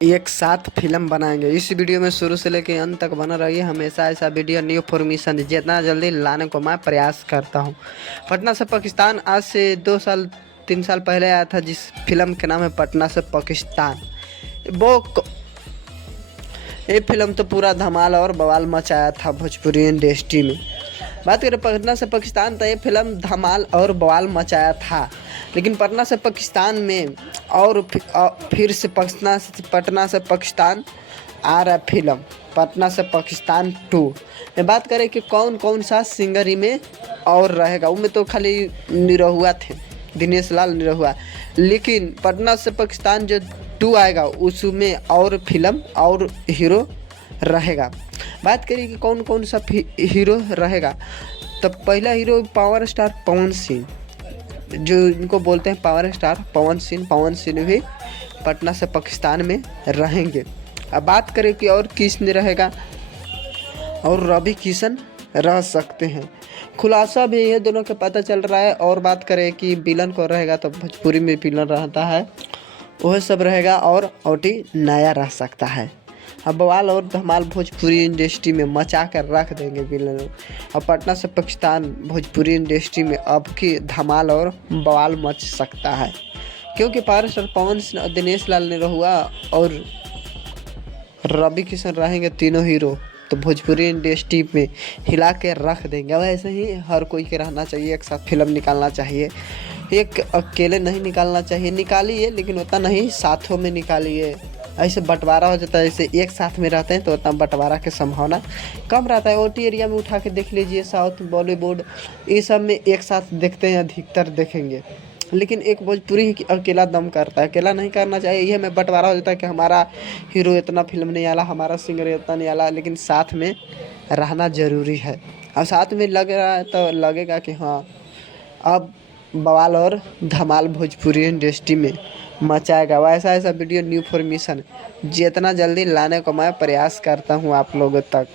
एक साथ फिल्म बनाएंगे। इस वीडियो में शुरू से लेकर अंत तक बना रहिए। हमेशा ऐसा वीडियो न्यू फॉर्मेशन जितना जल्दी लाने को मैं प्रयास करता हूँ। पटना से पाकिस्तान आज से 2 साल 3 साल पहले आया था, जिस फिल्म के नाम है पटना से पाकिस्तान। वो ये फिल्म तो पूरा धमाल और बवाल मचाया था भोजपुरी इंडस्ट्री में। बात करें पटना से पाकिस्तान, तो ये फिल्म धमाल और बवाल मचाया था। लेकिन पटना से पाकिस्तान में और फिर से पटना से पाकिस्तान आ रहा फिल्म पटना से पाकिस्तान 2 में। बात करें कि कौन कौन सा सिंगर में और रहेगा, उनमें तो खाली निरहुआ थे, दिनेश लाल निरहुआ। लेकिन पटना से पाकिस्तान जो 2 आएगा उसमें और फिल्म और हीरो रहेगा। बात करिए कि कौन कौन सा हीरो रहेगा, तो पहला hero power star Pawan Singh, जो इनको बोलते हैं पावर स्टार पवन सिंह भी पटना से पाकिस्तान में रहेंगे। अब बात करें कि और किस ने रहेगा, और रवि किशन रह सकते हैं। खुलासा भी ये दोनों के पता चल रहा है। और बात करें कि विलन को रहेगा, तो भोजपुरी में विलन रहता है वह सब रहेगा, और ओटी नया रह सकता है। अब बवाल और धमाल भोजपुरी इंडस्ट्री में मचा कर रख देंगे विलन। और पटना से पाकिस्तान भोजपुरी इंडस्ट्री में अब की धमाल और बवाल मच सकता है, क्योंकि पावर स्टार पवन सिंह, दिनेश लाल निरहुआ और रवि किशन रहेंगे तीनों हीरो, तो भोजपुरी इंडस्ट्री में हिला के रख देंगे। अब ऐसे ही हर कोई के रहना चाहिए, एक साथ फिल्म निकालना चाहिए, एक अकेले नहीं निकालना चाहिए। निकालिए लेकिन उतना नहीं, साथों में निकालिए। ऐसे बंटवारा हो जाता है, जैसे एक साथ में रहते हैं तो उतना बंटवारा की संभावना कम रहता है। ओटी एरिया में उठा के देख लीजिए, साउथ बॉलीवुड ये सब में एक साथ देखते हैं, अधिकतर देखेंगे। लेकिन एक भोजपुरी ही अकेला दम करता है, अकेला नहीं करना चाहिए। यह में बंटवारा हो जाता है कि हमारा हीरो इतना फिल्म नहीं आला, हमारा सिंगर इतना नहीं आला। लेकिन साथ में रहना ज़रूरी है। और साथ में लग रहा है तो लगेगा कि हाँ अब बवाल और धमाल भोजपुरी इंडस्ट्री में मचाएगा। वैसा ऐसा वीडियो न्यू फॉर्मेशन जितना जल्दी लाने को मैं प्रयास करता हूँ आप लोगों तक।